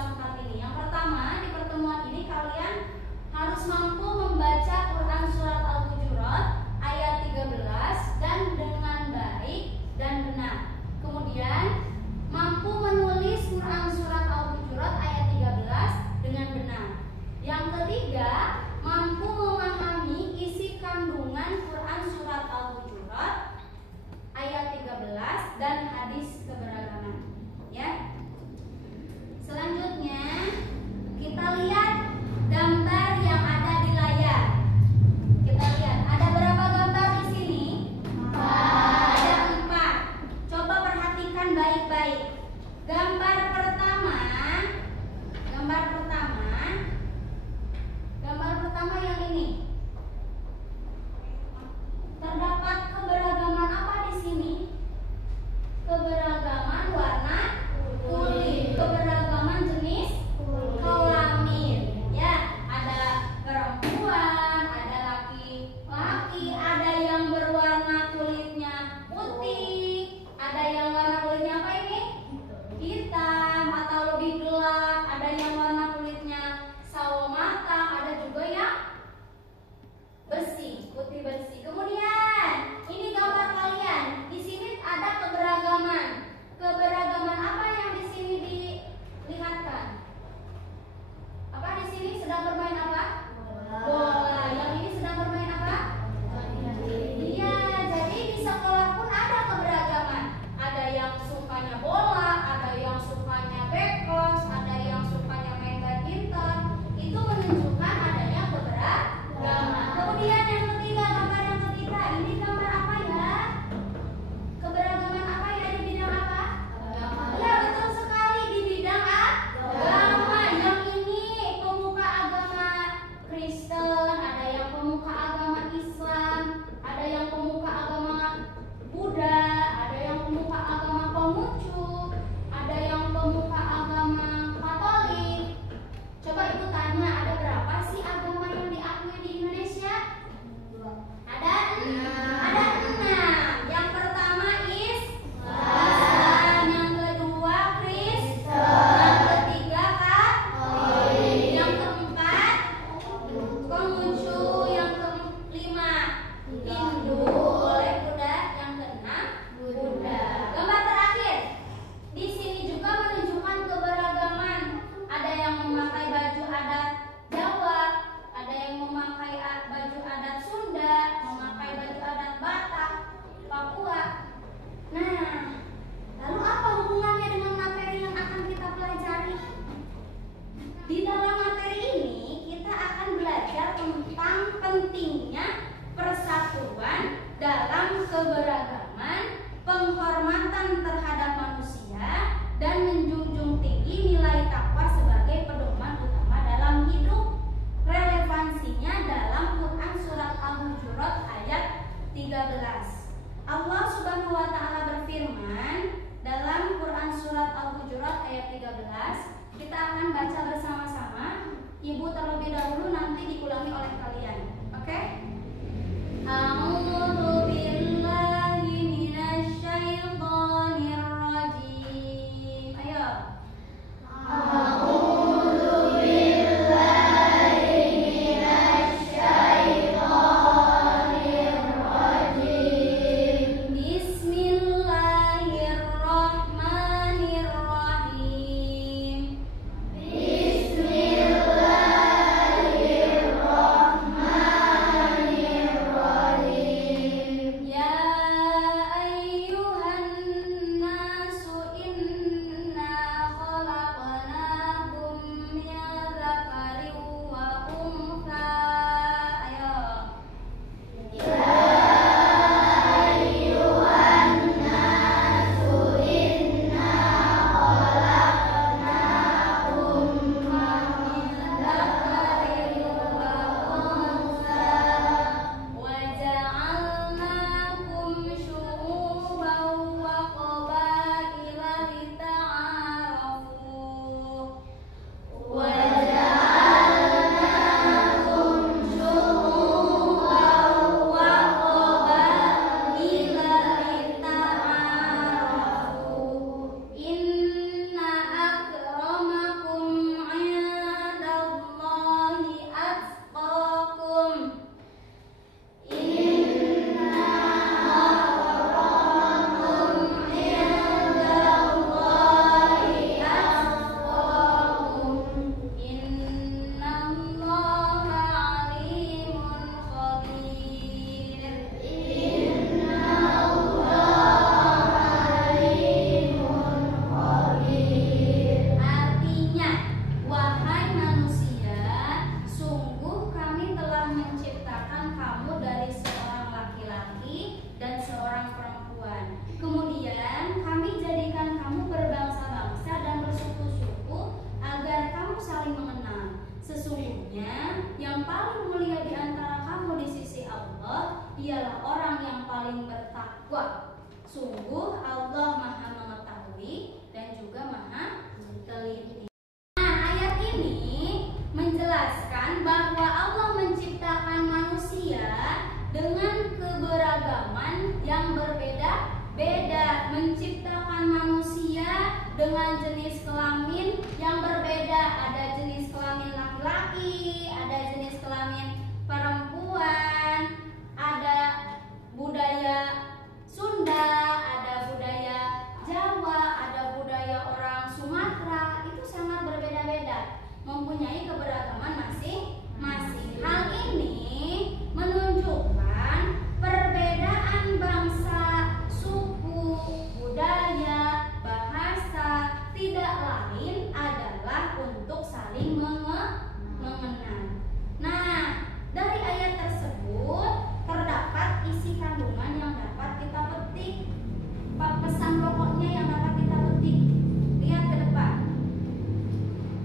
kelas 4 ini. Yang pertama, di pertemuan ini kalian harus mampu membaca Quran surat Al-Hujurat ayat 13 dan dengan baik dan benar. Kemudian mampu menulis Quran surat Al-Hujurat ayat 13 dengan benar. Yang ketiga, mampu memahami isi kandungan Quran surat Al-Hujurat ayat 13 dan hadis keberagaman. Ya. Selanjutnya kita lihat gambar yang ada di layar. Kita lihat ada berapa gambar di sini? 4. Ada 4. Coba perhatikan baik-baik. Gambar pertama yang ini. Terdapat keberagaman apa di sini? Keberagaman warna kulit, keberagaman jenis kelamin. Ya, ada perempuan, ada laki-laki, ada yang berwarna kulitnya putih, ada yang warna kulitnya apa ini? Hitam atau lebih gelap, ada yang warna kulitnya sawo matang, ada juga yang bersih, putih bersih. Kemudian ini gambar kalian. Di sini ada keberagaman. Keberagaman apa yang di sini dilihatkan? Apa di sini sedang bermain apa? Bola. Yang ini sedang bermain apa? Iya, jadi di sekolah pun ada keberagaman. Ada yang sukanya bola, ada yang sukanya bekos, ada yang sukanya main badminton. Itu menunjukkan adanya keberagaman. Kemudian yang ketiga, gambar yang ketiga, ini gambar apa ya? Keberagaman apa ya, di bidang apa? Ya, betul sekali, di bidang agama. Yang ini pemuka agama Kristen, ada yang pemuka agama Islam, ada yang pemuka agama Buddha, ada yang pemuka agama Konghucu, ada yang pemuka agama Katolik. Coba ibu tanya, ada berapa sih agama yang diakui di Indonesia? Ada 6. Yang pertama Islam, yang kedua Kristen, yang ketiga Katolik, yang keempat Konghucu, yang kelima Hindu oleh Buddha, yang keenam Buddha. Gambar terakhir di sini juga menunjukkan keberagaman. Ada yang memakai baju adat Jawa, ada yang memakai baju adat Sunda, memakai baju adat Batak, Papua. Nah, lalu apa hubungannya dengan materi yang akan kita pelajari? Di dalam materi ini kita akan belajar tentang pentingnya persatuan dalam keberagaman, penghormatan terhadap manusia, dan menjunjung tinggi nilai takwa sebagai pedoman utama dalam hidup. Relevansinya dalam Quran surat Al-Hujurat ayat 13. Allah Subhanahu wa taala berfirman dalam Quran surat Al-Hujurat ayat 13. Kita akan baca bersama-sama. Ibu terlebih dahulu, nanti diulangi oleh kalian. Oke? A'udzu billahi minasyaitonir rajim. Ayo. Bismillahirrahmanirrahim. Sungguh Allah Maha mengetahui dan juga Maha teliti. Nah, ayat ini menjelaskan bahwa Allah menciptakan manusia dengan keberagaman yang berbeda-beda, menciptakan manusia dengan jenis kelamin yang berbeda. Ada jenis kelamin laki-laki, ada jenis kelamin perempuan, ada budaya Sunda, ada budaya Jawa, ada budaya orang Sumatera. Itu sangat berbeda-beda, mempunyai keberagaman masing-masing. Hal ini menunjukkan perbedaan bangsa, suku, budaya, bahasa tidak lain adalah untuk saling mengenal. Nah, dari ayat tersebut terdapat isi kandungan yang dapat kita petik, pesan pokoknya yang dapat kita petik. Lihat ke depan.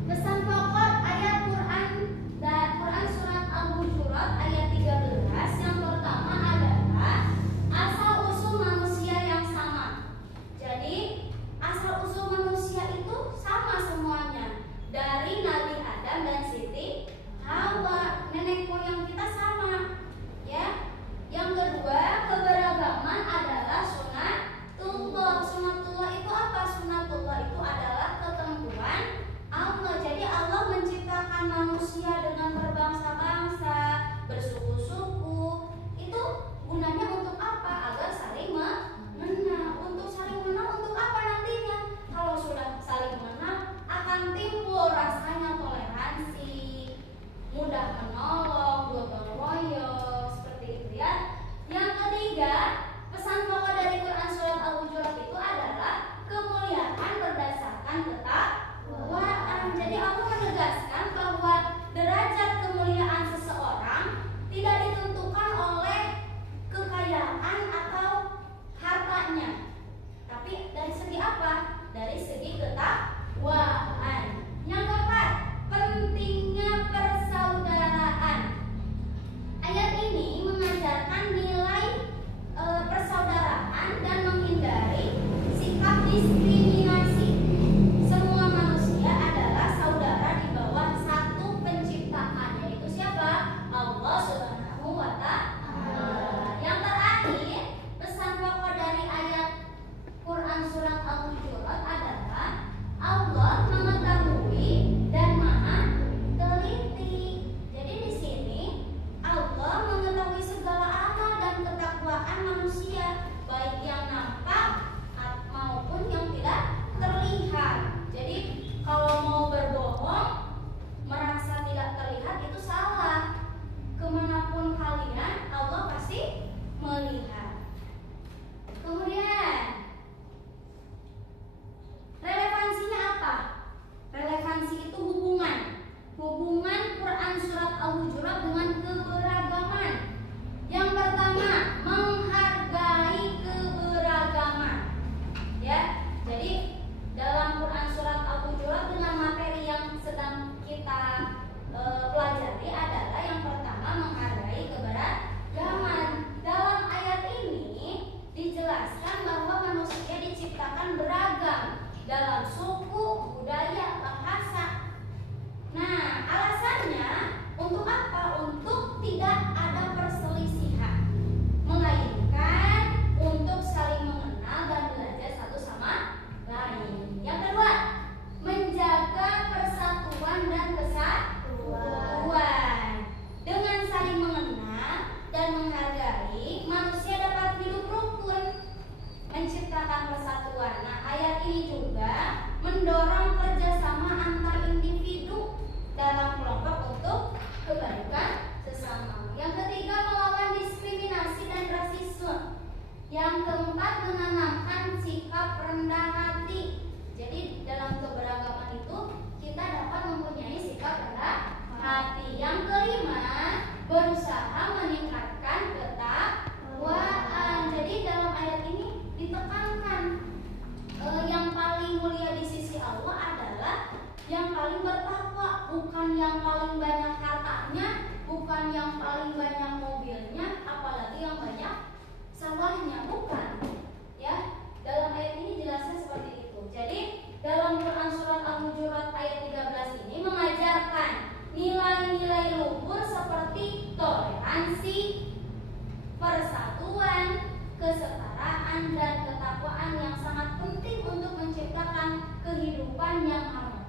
Pesan pokok ayat Quran surat Al-Hujurat ayat 13 yang pertama adalah asal usul manusia yang sama. Jadi asal usul manusia itu sama semuanya, dari Nabi Adam dan Siti Hawa, nenek moyang kita sama, ya. Yang kedua, keberagaman adalah sunatullah. Sunatullah itu apa? Sunatullah itu adalah ketentuan Allah. Jadi Allah menciptakan manusia dengan berbangsa-bangsa, bersuku-suku. Itu gunanya untuk apa? Agar saling mengenal. Untuk saling mengenal untuk apa nantinya? Kalau sudah saling mengenal, akan timbul rasanya toleransi, mudah menolong, gotong royong, seperti itu ya. Yang ketiga, pesan pokok dari Quran surat Al-Hujurat itu adalah kemuliaan berdasarkan ketakwaan. Jadi Allah menegaskan bahwa derajat kemuliaan seseorang tidak ditentukan oleh kekayaan atau hartanya, tapi dari segi apa? Dari segi ketakwaan. Yang keempat, pentingnya persaudaraan. Ayat ini mengajarkan nilai persaudaraan dan menghindari sikap diskriminasi. Semua manusia adalah saudara di bawah satu penciptaan, yaitu siapa? Allah Subhanahu wa Ta'ala. Yang terakhir, pesan pokok dari ayat Quran surat Al-Hujurat adalah Allah mengetahui dan Maha teliti. Jadi di sini Allah mengetahui segala amal dan ketakwaan manusia, baik yang nampak maupun yang tidak terlihat. Jadi kalau mau berbohong merasa tidak terlihat itu salah. Kemanapun kalian, Allah pasti melihat. Kemudian relevansinya apa? Relevansi itu hubungan Quran surat Al-Hujurat dengan keberagaman. Yang pertama, menghargai keberagaman. Ya, jadi dalam Quran surat Al-Hujurat dengan materi yang sedang kita pelajari adalah yang pertama, menghargai keberagaman. Dalam ayat ini dijelaskan bahwa manusia diciptakan beragam dalam suku, budaya, bahasa. Nah, alasannya untuk apa? Untuk tidak ada perselisihan, melainkan untuk saling mengenal dan belajar satu sama lain. Yang kedua, menjaga persatuan dan kesatuan. Dengan saling mengenal dan menghargai, manusia dapat hidup rukun, menciptakan persatuan. Nah, ayat ini juga mendorong kerjasama antar individu dalam kelompok untuk kebaikan sesama. Yang ketiga, melawan diskriminasi dan rasisme. Yang keempat, menanamkan sikap rendah hati. Jadi dalam keberagaman itu kita dapat mempunyai sikap rendah hati. Yang kelima, berusaha meningkatkan ketakwaan. Jadi dalam ayat ini ditekankan yang paling mulia di sisi Allah adalah yang paling bertakwa, bukan yang paling banyak hartanya, bukan yang paling banyak mobilnya, apalagi yang banyak sawahnya, bukan. Ya,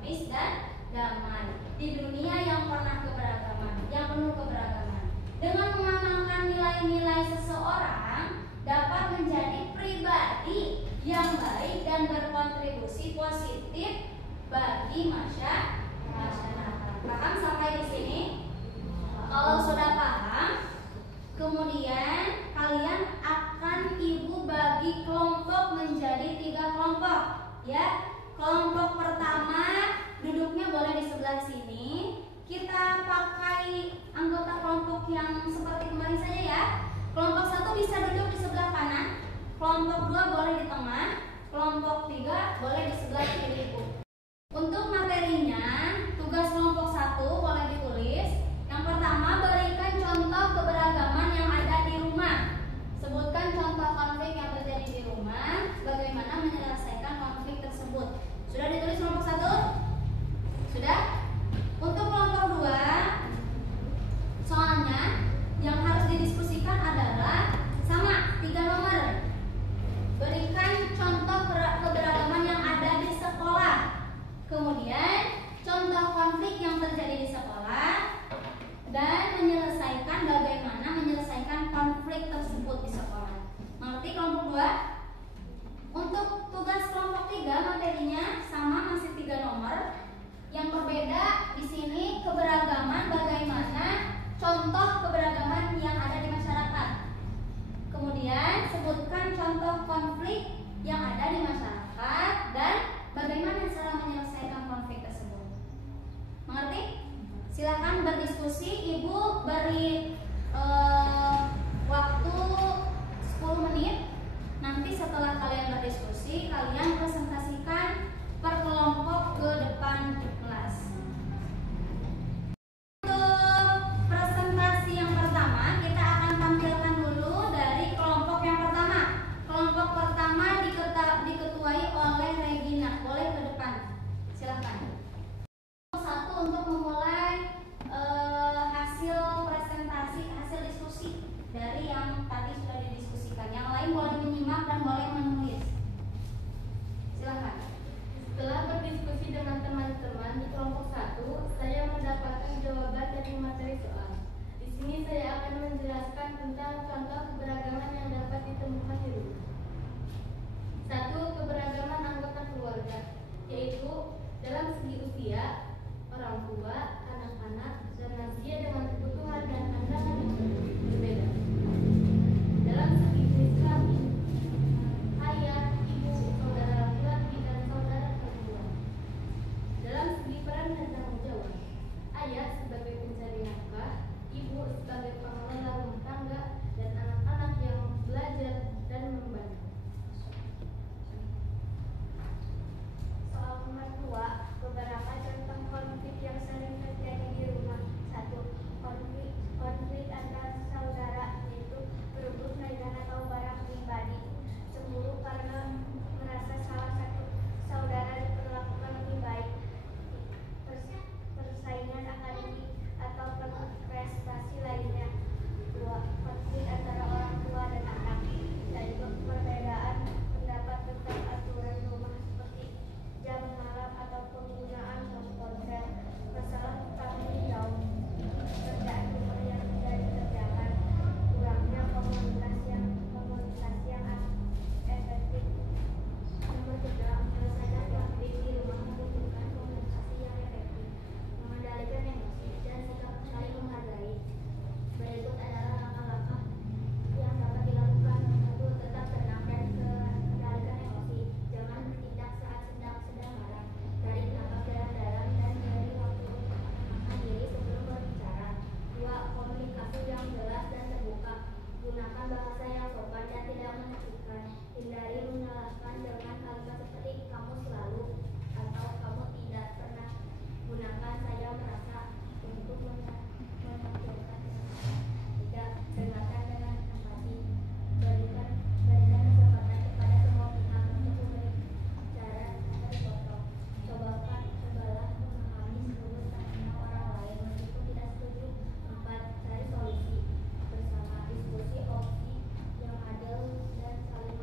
dinamis dan damai di dunia yang penuh keberagaman. Dengan mengamalkan nilai-nilai seseorang dapat menjadi pribadi yang baik dan berkontribusi positif bagi masyarakat. Paham sampai di sini? Kalau sudah paham, kemudian kalian akan ibu bagi kelompok menjadi 3 kelompok, ya. Kelompok pertama duduknya boleh di sebelah sini. Kita pakai anggota kelompok yang seperti kemarin saja ya. Kelompok 1 bisa duduk di sebelah kanan, kelompok 2 boleh di tengah, kelompok 3 boleh di sebelah kiri ibu. Untuk materinya, tugas kelompok 1 boleh ditulis. Yang pertama, berikan contoh keberagaman yang ada di rumah. Sebutkan contoh konflik yang terjadi di rumah, bagaimana menyelesaikan konflik tersebut. Sudah ditulis kelompok 1? Sudah? Untuk kelompok 2, soalnya yang harus didiskusikan adalah sama 3 nomor. Berikan contoh keberagaman yang ada di sekolah. Kemudian contoh konflik yang terjadi di sekolah dan bagaimana menyelesaikan konflik tersebut di sekolah. Mengerti kelompok 2? Untuk tugas kelompok 3 materinya sama, masih 3 nomor. Yang berbeda di sini keberagaman, bagaimana contoh keberagaman yang ada di masyarakat. Kemudian sebutkan contoh konflik yang ada di masyarakat dan bagaimana cara menyelesaikan konflik tersebut. Mengerti? Silakan berdiskusi. Ibu beri waktu 10 menit. Nanti setelah kalian berdiskusi, kalian presentasikan per kelompok ke depan kelas. Untuk presentasi yang pertama, kita akan tampilkan dulu dari kelompok yang pertama. Kelompok pertama diketuai oleh Regina. Boleh ke depan. Silakan. Satu untuk memulai hasil presentasi, hasil diskusi dari yang tadi sudah didiskusikan. Yang lain boleh menyimak dan boleh menulis. Silakan. Setelah berdiskusi dengan teman-teman di kelompok 1, saya mendapatkan jawaban dari materi soal. Di sini saya akan menjelaskan tentang contoh keberagaman yang dapat ditemukan di rumah. 1. Keberagaman anggota keluarga, yaitu dalam segi usia, orang tua, anak-anak, dan lansia dengan kebutuhan dan pandangan yang berbeda. Dalam segi jenis kelamin, ayah, ibu, saudara laki-laki, dan saudara perempuan. Dalam segi peran dan tanggung jawab, ayah sebagai pencari nafkah, ibu sebagai pengelola rumah tangga, dan anak-anak yang belajar dan membantu. Soal nomor 2, beberapa contoh konflik yang sering terjadi di rumah. 1. Konflik antar saudara, yaitu berebut mainan atau barang pribadi. Cemburu karena merasa salah satu saudara diperlakukan lebih baik. Persaingan akademik atau prestasi lainnya. 2. Konflik antara orang tua dan anak, yaitu perbedaan pendapat tentang aturan rumah seperti jam malam atau penggunaan ponsel. Masalah tanggung jawab, pekerjaan rumah yang tidak dikerjakan, kurangnya komunikasi yang efektif. Nomor 3, menyelesaikan konflik di rumah membutuhkan komunikasi yang efektif, mengendalikan emosi, dan sikap saling menghargai. Berikut adalah langkah-langkah yang dapat dilakukan. 1. Tetap tenang dan kendalikan emosi. Jangan bertindak saat sedang marah. Tarik nafas dalam-dalam dan beri waktu untuk menenangkan diri sebelum berbicara. 2. Komunikasi yang jelas dan terbuka. Gunakan bahasa yang sopan dan tidak menyakitkan. Hindari menyalahkan dengan kalimat seperti kamu selalu atau kamu tidak pernah. Gunakan saya merasa untuk menyakitkan. 3. Dengarkan dengan empati. Berikan kesempatan kepada semua pihak untuk berbicara tanpa dipotong. Cobalah memahami seluruh tanggapan orang lain meskipun tidak setuju. 4. Cari solusi bersama. Diskusi opsi yang adil dan saling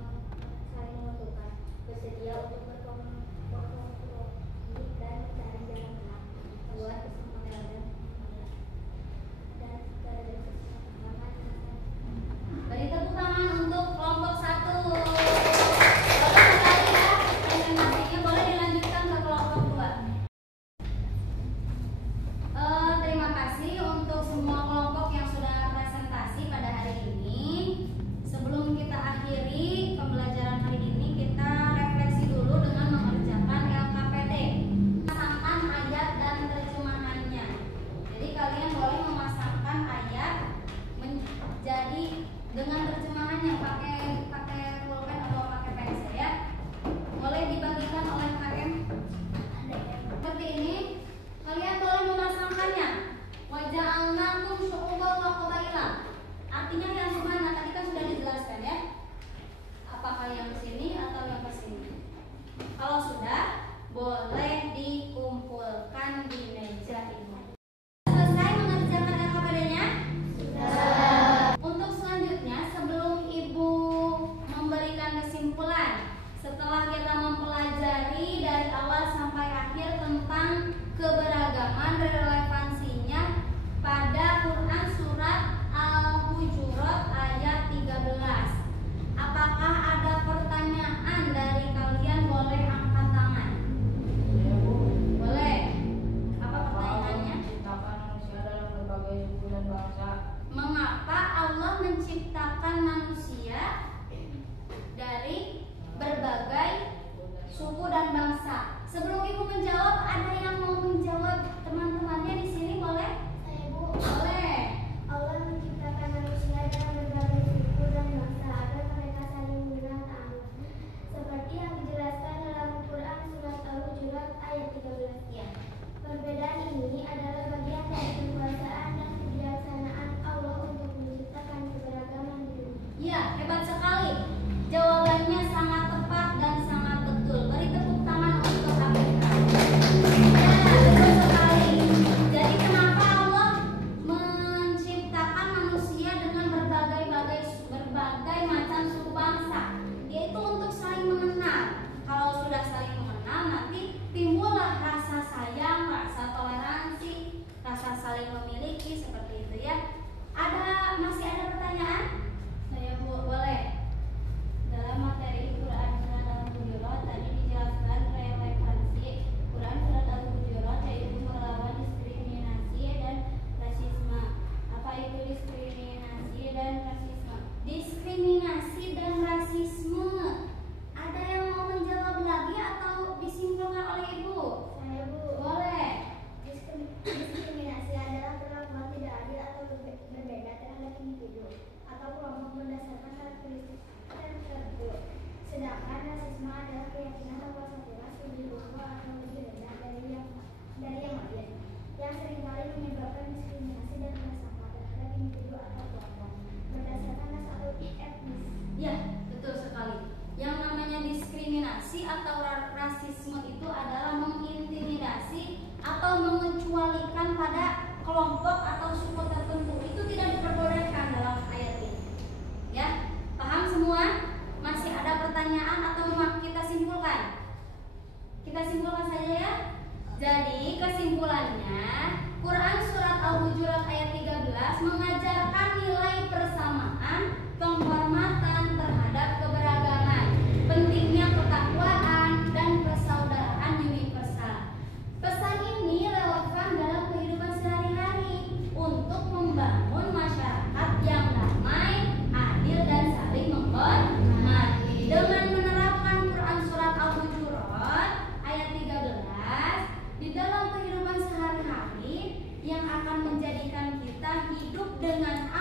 bainakum syu'uban wa qabaila. Artinya yang kemana? Tadi kan sudah dijelaskan ya. Apakah yang sini atau yang ke sini? Kalau sudah, boleh dikumpulkan di meja ini. Selesai mengerjakan LKPD-nya? Sudah. Untuk selanjutnya, sebelum Ibu memberikan kesimpulan, setelah kita mempelajari dari awal sampai akhir tentang keberagaman relevansinya pada Quran surat Al-Hujurat ayat 13. Apakah ada pertanyaan dari kalian? Boleh angkat tangan. Boleh. Apa pertanyaannya? Menciptakan manusia dalam berbagai suku dan bangsa. Mengapa Allah menciptakan manusia dari berbagai suku dan bangsa? Sebelum Ibu menjawab, ada yang mau menjawab teman-temannya di sini boleh? Saya Bu. Boleh. Allah menciptakan manusia dalam berbagai suku dan bangsa agar mereka saling mengenal Allah. Seperti yang dijelaskan dalam Quran surat Al-Hujurat ayat 13. Ya. Perbedaan ini adalah bagian dari kekuasaan dan kebijaksanaan Allah untuk menciptakan keberagaman di dunia. Ya, hebat sekali. Jawabannya sangat tepat dan sangat betul. Beri tepuk tangan untuk Afrika. Ya, betul sekali. Jadi kenapa Allah menciptakan manusia dengan berbagai macam suku bangsa? Yaitu untuk saling mengenal. Kalau sudah saling mengenal, nanti timbullah rasa sayang, rasa toleransi, rasa saling memiliki, seperti itu ya. Masih ada pertanyaan? Saya boleh. Dalam materi Quran surat Al-Hujurat tadi dijelaskan relevansi Quran surat Al-Hujurat yaitu melawan diskriminasi dan rasisme. Apa itu diskriminasi dan rasisme? Diskriminasi dan rasisme. Ada yang mau menjawab lagi atau disimpulkan oleh Ibu? Saya Bu. Boleh. Diskriminasi adalah perlakuan tidak adil atau berbeda terhadap individu atau kelompok berdasarkan karakteristik tertentu. Sedangkan rasisme adalah keyakinan bahwa satu ras lebih bawah atau lebih rendah dari yang lain, yang seringkali menyebabkan diskriminasi dan prasangka terhadap individu atau kelompok berdasarkan ras atau etnis. Ya, betul sekali. Yang namanya diskriminasi atau rasisme itu adalah mengintimidasi atau mengecualikan pada kelompok atau suku tertentu. Itu tidak diperbolehkan dalam ayat ini. Ya, paham semua? Masih ada pertanyaan atau mau kita simpulkan? Kita simpulkan saja ya. Jadi kesimpulannya, Quran surat Al-Hujurat ayat 13 mengajarkan nilai persamaan, penghormatan terhadap keberagaman, pentingnya ketakwaan dan persaudaraan universal. Pesan ini relevan dalam kehidupan sehari-hari untuk membangun masyarakat yang damai, adil dan saling menghormati. Dengan menerapkan Quran surat Al-Hujurat ayat 13 di dalam kehidupan sehari-hari yang akan menjadikan kita hidup dengan